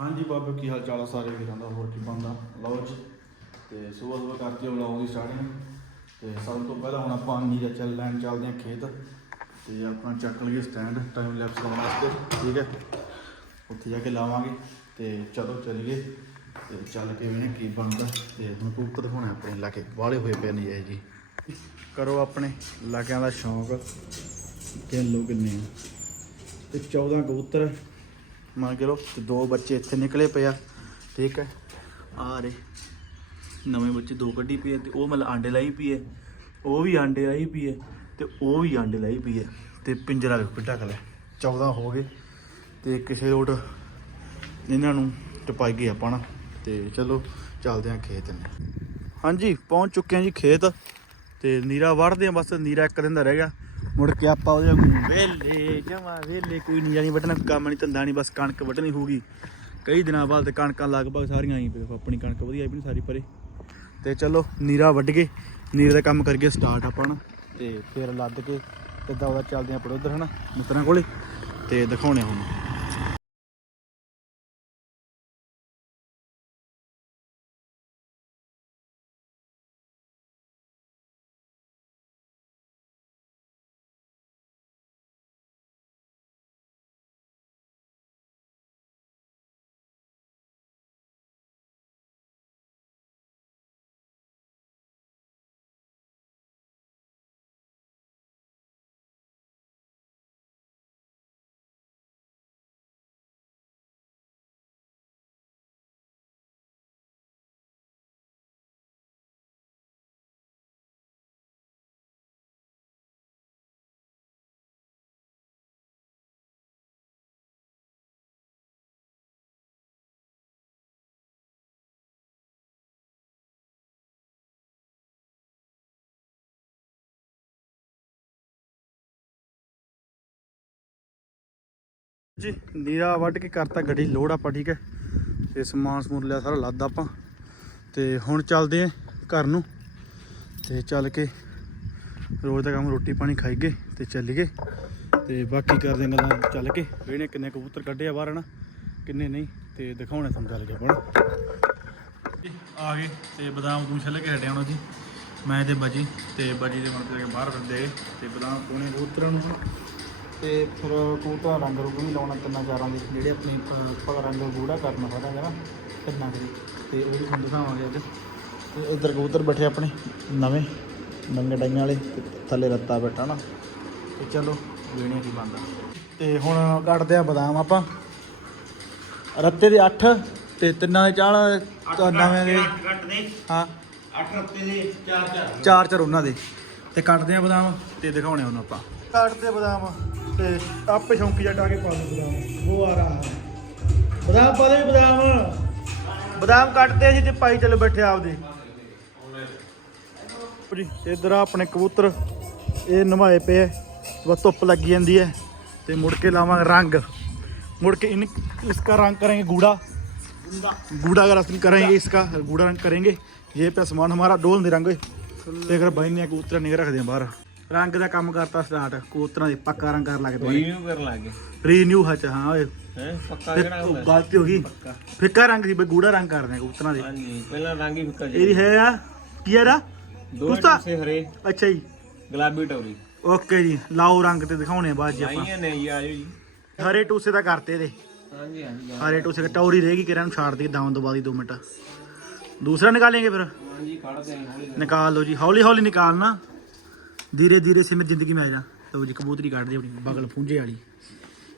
ਹਾਂਜੀ ਬਾਬੇ, ਕੀ ਹਾਲ ਚਾਲ ਆ ਸਾਰੇ ਵੀਰਾਂ ਦਾ? ਹੋਰ ਕੀ ਬੰਦਾ ਲਓ ਜੀ, ਤੇ ਸਵੇਰ ਸਵੇਰ ਕਰਕੇ ਵਲੌਗ ਦੀ ਸਟਾਰਟਿੰਗ ਤੇ ਸਭ ਤੋਂ ਪਹਿਲਾਂ ਹੁਣ ਆਪਾਂ ਨੀਰਾ ਚੱਲ ਲੈਣ ਚੱਲਦੇ ਹਾਂ ਖੇਤ। ਤੇ ਆਪਣਾ ਚੱਕ ਲਈਏ ਸਟੈਂਡ ਟਾਈਮ ਲੈਪਸ ਕਰਨ ਵਾਸਤੇ, ਠੀਕ ਹੈ? ਉੱਥੇ ਜਾ ਕੇ ਲਾਵਾਂਗੇ, ਤੇ ਚਲੋ ਚੱਲੀਏ। ਤੇ ਚੱਲ ਕੇ ਵੀ ਕੀ ਬਣਦਾ। ਤੇ ਹੁਣ ਕੂਕ ਦਿਖਾਉਣਾ ਆਪਣੇ ਲਾ ਵਾਲੇ ਹੋਏ ਪਏ ਨੇ ਜੀ। ਕਰੋ ਆਪਣੇ ਲਾਕਿਆਂ ਦਾ ਸ਼ੌਂਕ। ਕਿ ਲੋ ਕਿੰਨੇ ਆ। ਤੇ 14 ਕਬੂਤਰ। ਮੰਨ ਕੇ ਲੋ ਤੇ ਦੋ ਬੱਚੇ ਇੱਥੇ ਨਿਕਲੇ ਪਏ ਆ, ਠੀਕ ਹੈ। ਆ ਰੇ ਨਵੇਂ ਬੱਚੇ ਦੋ ਕੱਢੀ ਪਏ ਆ ਤੇ ਉਹ ਮਤਲਬ ਆਂਡੇ ਲਾਈ ਪਈ ਹੈ, ਉਹ ਵੀ ਆਂਡੇ ਲਾਈ ਪਈ ਹੈ ਤੇ ਉਹ ਵੀ ਆਂਡੇ ਲਾਈ ਪਈ ਹੈ ਤੇ ਪਿੰਜਰਾ ਵੀ ਢੱਕ ਲੈ 14 ਹੋ ਗਏ ਤੇ ਕਿਸੇ ਰੋਡ ਇਹਨਾਂ ਨੂੰ ਟਪਾਈ ਗਏ ਆਪਾਂ ਨਾ, ਤੇ ਚਲੋ ਚੱਲਦੇ ਆਂ ਖੇਤ ਨੇ ਹਾਂਜੀ, ਪਹੁੰਚ ਚੁੱਕੇ ਆਂ ਜੀ ਖੇਤ ਤੇ ਨੀਰਾ ਵੜਦੇ ਆ ਬਸ, ਨੀਰਾ ਇੱਕ ਦਿਨ ਦਾ ਰਹਿ ਗਿਆ। ਮੁੜ ਕੇ ਆਪਾਂ ਉਹਦੇ ਵੇਲੇ ਜਮਾ ਵੇਲੇ ਕੋਈ ਨੀਰਾ ਨਹੀਂ ਵੱਢਣਾ ਕੰਮ ਨਹੀਂ ਧੰਦਾ ਨਹੀਂ ਬਸ ਕਣਕ ਵੱਢਣੀ ਹੋਊਗੀ। ਕਈ ਦਿਨਾਂ ਬਾਅਦ ਤੇ ਕਣਕਾਂ ਲਗਭਗ ਸਾਰੀਆਂ ਆਈ ਪਈ ਆਪਣੀ ਕਣਕ ਵਧੀਆ ਆਈ ਵੀ ਨੀ ਸਾਰੀ ਪਰੇ। ਤੇ ਚਲੋ, ਨੀਰਾ ਵੱਢ ਕੇ, ਨੀਰੇ ਦਾ ਕੰਮ ਕਰਕੇ ਸਟਾਰਟ ਆਪਾਂ ਨਾ। ਤੇ ਫਿਰ ਲੱਦ ਕੇ ਕਿੱਦਾਂ ਉਹਦਾ ਚੱਲਦੇ ਆਪਾਂ ਉਧਰ, ਹਨਾ, ਮਿੱਤਰਾਂ ਕੋਲੇ। ਤੇ ਦਿਖਾਉਣੇ ਹੁਣ। ਜੀ, ਨੀਰਾ ਵੱਢ ਕੇ ਕਰਤਾ ਗੱਡੀ ਲੋਡ ਆਪਾਂ, ਠੀਕ ਹੈ? ਤੇ ਸਮਾਨ ਸਮੂਨ ਲਿਆ, ਸਾਰਾ ਲੱਦ ਆਪਾਂ। ਤੇ ਹੁਣ ਚੱਲਦੇ ਆਂ ਘਰ ਨੂੰ। ਤੇ ਚੱਲ ਕੇ ਰੋਜ਼ ਦਾ ਕੰਮ ਰੋਟੀ ਪਾਣੀ ਖਾਈ ਖਾਈਏ ਤੇ ਚੱਲੀਏ ਤੇ ਬਾਕੀ ਕਰਦੇ ਆਂ ਗੱਲਾਂ ਚੱਲ ਕੇ। ਵੇਣੇ ਕਿੰਨੇ ਕਬੂਤਰ ਕੱਢੇ ਆ ਬਾਹਰ ਨਾ ਕਿੰਨੇ ਨਹੀਂ, ਤੇ ਦਿਖਾਉਣੇ ਤੁਹਾਨੂੰ ਚੱਲ ਕੇ ਬਣ ਆ ਗਏ ਤੇ ਬਦਾਮ ਨੂੰ ਛੱਲ ਕੇ ਹਟਿਆ ਹੁਣ ਜੀ ਮੈਂ ਤੇ ਬਾਜੀ ਤੇ ਬਾਜੀ ਦੇ ਮਨ ਕੇ ਬਾਹਰ ਫਿਰਦੇ ਤੇ ਬਦਾਮ ਕੋਨੇ ਕਬੂਤਰਾਂ ਨੂੰ ਤੇ ਫਿਰ ਕਬੂਤਰਾਂ ਰੰਗ ਰੂਪ ਵੀ ਲਾਉਣਾ ਤਿੰਨਾਂ ਚਾਰਾਂ ਦੇ ਜਿਹੜੇ ਆਪਣੀ ਪਾ ਰੰਗ ਗੂੜਾ ਕਰਨਾ ਪਤਾ ਹੈਗਾ ਨਾ ਤਿੰਨਾਂ ਦੇ। ਤੇ ਉਹ ਵੀ ਤੁਹਾਨੂੰ ਦਿਖਾਵਾਂਗੇ ਅੱਜ। ਤੇ ਇੱਧਰ ਕਬੂਤਰ ਬੈਠੇ ਆਪਣੇ ਨਵੇਂ ਨੰਗੇ ਡਾਈਆਂ ਵਾਲੇ ਤੇ ਥੱਲੇ ਰੱਤਾ ਬੈਠਾ ਨਾ। ਤੇ ਚਲੋ ਵੇਣੇ ਕੀ ਬੰਦਾ ਤੇ ਹੁਣ ਕੱਢਦੇ ਆ ਬਦਾਮ ਆਪਾਂ। ਰੱਤੇ ਦੇ 8 ਤੇ ਤਿੰਨਾਂ ਦੇ ਚਾਲ ਨਵੇਂ ਦੇ। ਹਾਂ। 8 ਹਫ਼ਤੇ ਦੇ 4 4 ਚਾਰ ਚਾਰ ਉਹਨਾਂ ਦੇ। ਤੇ ਕੱਟਦੇ ਆ ਬਦਾਮ ਤੇ ਦਿਖਾਉਣੇ ਉਹਨੂੰ ਆਪਾਂ। ਕੱਟਦੇ ਬਦਾਮ। ਤੇ ਆਪੇ ਸ਼ੌਂਕੀ ਜੱਟ ਆ ਕੇ ਪਾ ਦੇ ਬਦਾਮ ਉਹ ਆ ਰਹਾ ਹੈ ਬਦਾਮ ਪਾ ਦੇ ਬਦਾਮ ਬਦਾਮ ਕੱਟਦੇ ਅਸੀਂ ਤੇ ਪਾਈ ਚੱਲ ਬੈਠੇ ਆਪਦੇ ਜੀ ਇਧਰ ਆ ਆਪਣੇ ਕਬੂਤਰ ਇਹ ਨਵਾਏ ਪਏ ਐ ਬਸ ਧੁੱਪ ਲੱਗੀ ਜਾਂਦੀ ਹੈ ਤੇ ਮੁੜ ਕੇ ਲਾਵਾਂਗੇ ਰੰਗ मुड़ के इन इसका रंग करेंगे गूढ़ा गूढ़ा का रंग करेंगे इसका गूढ़ा रंग करेंगे ये पे समान हमारा डोल नहीं रंग ਤੇ ਅਗਰ ਬਾਈ ਨੇ ਕਬੂਤਰ ਨਿਗ ਰੱਖਦੇ ਆ ਬਾਹਰ ਰੰਗ ਦਾ ਕੰਮ ਕਰਤਾ ਸਟਾਰਟ ਕਬੂਤਰਾਂ ਦੇ ਪੱਕਾ ਰੰਗ ਕਰਨ ਲੱਗ ਰੀਨਿਊ ਕਰਨ ਲੱਗੇ ਰੀਨਿਊ ਹੱਚ ਹਾਂ ਓਏ। ਹੈ ਪੱਕਾ ਕਿਹੜਾ ਹੁੰਦਾ? ਗਲਤੀ ਹੋ ਗਈ। ਫਿੱਕਾ ਰੰਗ ਸੀ ਬਈ ਗੂੜਾ ਰੰਗ ਕਰਦੇ ਆ ਕਬੂਤਰਾਂ ਦੇ। ਹਾਂਜੀ ਪਹਿਲਾਂ ਰੰਗ ਹੀ ਫਿੱਕਾ ਜੀ ਹੈ ਆ ਕੀ ਆ ਦਾ ਦੋ ਟੁੱਸੇ ਹਰੇ। ਅੱਛਾ ਜੀ। ਗੁਲਾਬੀ ਟੌਰੀ। ਓਕੇ ਜੀ ਲਾਓ ਰੰਗ ਤੇ ਦਿਖਾਉਣੇ ਬਾਅਦ ਜੀ ਆਪਾਂ। ਨਹੀਂ ਨਹੀਂ ਆਇਓ ਜੀ। ਹਰੇ ਟੂਸੇ ਦਾ ਕਰਤੇ ਇਹਦੇ। ਹਾਂਜੀ ਹਾਂਜੀ ਹਰੇ ਟੂਸੇ ਟੌਰੀ ਰਹੇਗੀ ਕਿਰਾਂ ਨੂੰ ਛਾੜ ਦੇ ਦਾਉਣ ਤੋਂ ਬਾਅਦ ਹੀ 2 ਮਿੰਟ। ਦੂਸਰਾ ਨਿਕਾਲेंगे ਫਿਰ? ਹਾਂਜੀ ਕੱਢ ਦੇਂਗੇ ਨਿਕਾਲ ਲਓ ਜੀ ਹੌਲੀ ਹੌਲੀ ਨਿਕਾਲਣਾ। धीरे धीरे से मेरी ज़िंदगी में आ आया तो जी कबूतरी काट दी अपनी बगल फूंजे वाली।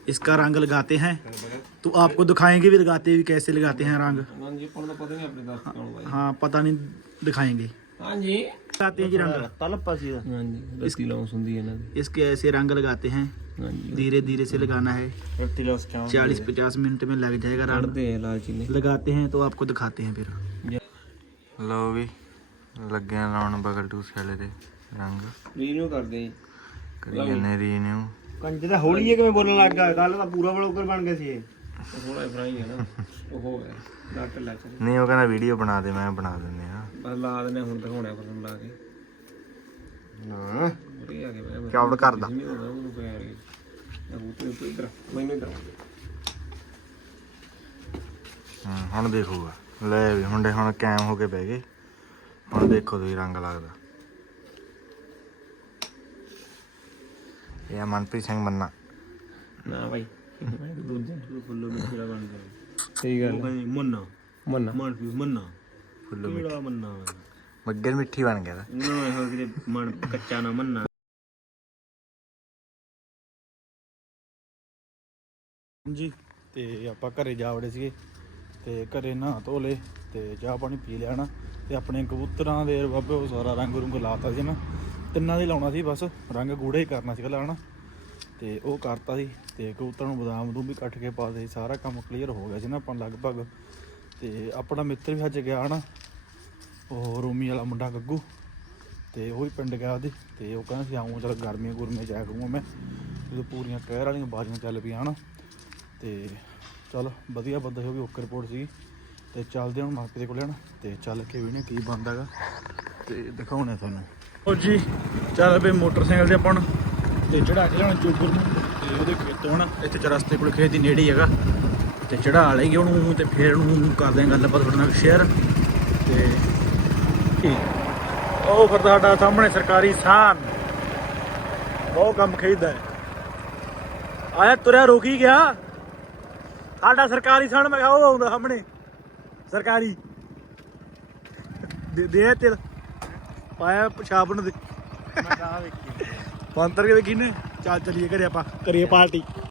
इसका रंग लगाते हैं। तो आपको दिखाएँगे भी लगाते भी कैसे लगाते हैं रंग। हाँ, हाँ पता नहीं दिखाएँगे। इसके ऐसे रंग लगाते हैं। धीरे धीरे से लगाना है। चालीस पचास मिनट में लग जाएगा रंग। लगाते हैं तो आपको दिखाते हैं फिर। लो भी। ਲੱਗਿਆ ਲਾਉਣ ਬਗਲ ਟੂਸੇ ਵਾਲੇ ਦੇ ਰੰਗ। ਰੀਨਿਊ ਕਰਦੇ ਜੀ। ਕਰੀ ਜਾਂਦੇ ਰੀਨਿਊ। ਕੰਜ ਦਾ ਹੌਲੀ ਕਿਵੇਂ ਬੋਲਣ ਲੱਗ ਗਿਆ? ਗੱਲ ਤਾਂ ਪੂਰਾ ਬਲੌਗਰ ਬਣ ਗਿਆ ਸੀ ਇਹ। ਥੋੜਾ ਫਰਾਈ ਹੈ ਨਾ। ਉਹ ਹੋ ਗਿਆ। ਡਾਕਟਰ ਲੈ ਚਲੇ ਨਹੀਂ ਉਹ ਕਹਿੰਦਾ ਵੀਡੀਓ ਬਣਾ ਦੇ ਮੈਂ ਬਣਾ ਦਿੰਦੇ ਆ ਬਸ ਲਾ ਦਨੇ ਹੁਣ ਦਿਖਾਉਣਾ ਪਰ ਲਾ ਕੇ। ਹਾਂ। ਉਰੇ ਆ ਕੇ ਮੈਂ ਚੌੜ ਕਰਦਾ। ਨਹੀਂ ਹੋਣਾ ਇਧਰ ਮੈਨੂੰ ਇਧਰ ਹੂੰ ਹੁਣ ਦੇਖੂਗਾ। ਲੈ ਵੀ ਮੁੰਡੇ ਹੁਣ ਕਾਇਮ ਹੋ ਕੇ ਬਹਿ ਗਏ। ਹੁਣ ਦੇਖੋ ਤੁਸੀਂ ਰੰਗ ਲੱਗਦਾ ਇਹ ਆ ਮਨਪ੍ਰੀਤ ਸਿੰਘ ਮੰਨਾ ਨਾ ਭਾਈ ਦੂਜਾ ਫੁੱਲੋ ਮਿੱਠਾ ਬਣ ਗਿਆ ਸਹੀ ਗੱਲ ਹੈ ਮੰਨਾ ਮੰਨਾ ਮਨ ਮੰਨਾ ਫੁੱਲੋ ਕਿਹੜਾ ਮੰਨਾ ਮੱਗਰ ਮਿੱਠੀ ਬਣ ਗਿਆ ਨੂੰ ਇਹੋ ਕਿਤੇ ਮਨ ਕੱਚਾ ਨਾ ਮੰਨਾ ਜੀ ਤੇ ਆਪਾਂ ਘਰੇ ਜਾ ਵੜੇ ਸੀਗੇ ਤੇ ਘਰੇ ਨਹਾ ਧੋ ਲਏ ਤੇ ਚਾਹ ਪਾਣੀ ਪੀ ਲਿਆ ਨਾ ਤੇ ਆਪਣੇ ਕਬੂਤਰਾਂ ਦੇ ਬਾਬੇ ਉਹ ਸਾਰਾ ਰੰਗ ਰੁੰਗ ਲਾਤਾ ਸੀ ਨਾ। ਤਿੰਨਾਂ ਦੇ ਲਾਉਣਾ ਸੀ ਬਸ ਰੰਗ ਗੂੜਾ ਹੀ ਕਰਨਾ ਸੀਗਾ ਲਾਣਾ ਤੇ ਉਹ ਕਰਤਾ ਸੀ ਤੇ ਕਬੂਤਰਾਂ ਨੂੰ ਬਦਾਮ ਦੂੰ ਵੀ ਕੱਟ ਕੇ ਪਾ ਦੇ ਸੀ, ਸਾਰਾ ਕੰਮ ਕਲੀਅਰ ਹੋ ਗਿਆ ਸੀ ਨਾ ਆਪਾਂ ਲਗਭਗ। ਤੇ ਆਪਣਾ ਮਿੱਤਰ ਵੀ ਅੱਜ ਗਿਆ ਹਨਾ ਉਹ ਰੋਮੀ ਵਾਲਾ ਮੁੰਡਾ ਗੱਗੂ। ਤੇ ਉਹ ਵੀ ਪਿੰਡ ਗਿਆ ਉਹਦੇ ਤੇ ਉਹ ਕਹਿੰਦਾ ਸੀ ਆਉਂ ਚਲ ਗਰਮੀਆਂ ਗੁਰਮੀਆਂ ਜਾਇਆ ਕਰੂੰਗਾ ਮੈਂ। ਜਦੋਂ ਪੂਰੀਆਂ ਕਹਿਰ ਵਾਲੀਆਂ ਬਾਜ਼ੀਆਂ ਚੱਲ ਪਈਆਂ ਹਨਾ। ਤੇ ਚਲ ਵਧੀਆ ਬੰਦਾ ਸੀ ਵੀ ਓਕੇ ਰਿਪੋਰਟ ਸੀ ਤੇ ਚੱਲਦੇ ਹਾਂ ਹੁਣ ਦੇ ਕੋਲ ਹਨਾ, ਤੇ ਚੱਲ ਕੇ ਵੀ ਨੇ ਕੀ ਬੰਦਾਗਾ ਤੇ ਦਿਖਾਉਣੇ ਤੁਹਾਨੂੰ। ਉਹ ਜੀ, ਚੱਲ ਪਏ ਮੋਟਰਸਾਈਕਲ ਤੇ ਆਪਾਂ ਤੇ ਚੜਾ ਕੇ ਲਿਆਉਣਾ ਚੋਗਰ ਨੂੰ, ਤੇ ਉਹਦੇ ਖੇਤੋਂ ਹਨਾ, ਇੱਥੇ ਚ ਰਸਤੇ ਕੋਲ ਖੇਤ ਦੀ ਨੇੜੇ ਹੈਗਾ, ਤੇ ਚੜਾ ਲਈਏ ਉਹਨੂੰ, ਤੇ ਫੇਰ ਉਹਨੂੰ ਕਰਦੇ ਆਂ ਗੱਲਬਾਤ ਤੁਹਾਡੇ ਨਾਲ ਸ਼ੇਅਰ ਤੇ ਠੀਕ ਉਹ ਫਿਰ ਸਾਡਾ ਸਾਹਮਣੇ ਸਰਕਾਰੀ ਸਾਨ ਬਹੁਤ ਕੰਮ ਖੇਡਦਾ ਹੈ। ਆਇਆ ਤੁਰਿਆ ਰੁਕ ਗਿਆ। ਸਾਡਾ ਸਰਕਾਰੀ ਸਾਨ ਮੈਂ ਕਿਹਾ ਉਹ ਆਉਂਦਾ ਸਾਹਮਣੇ। ਸਰਕਾਰੀ। ਦੇ ਦੇ ਤੇਲ। ਪਾਇਆ ਪਿਸ਼ਾਬ ਨੂੰ ਦੇ। ਮੈਂ ਕਹਾ ਵੇਖੀ। ਪੰਤਰ ਕੇ ਵੇਖੀ ਨੇ? ਚੱਲ ਚਲੀਏ ਘਰੇ ਆਪਾਂ ਕਰੀਏ ਪਾਰਟੀ।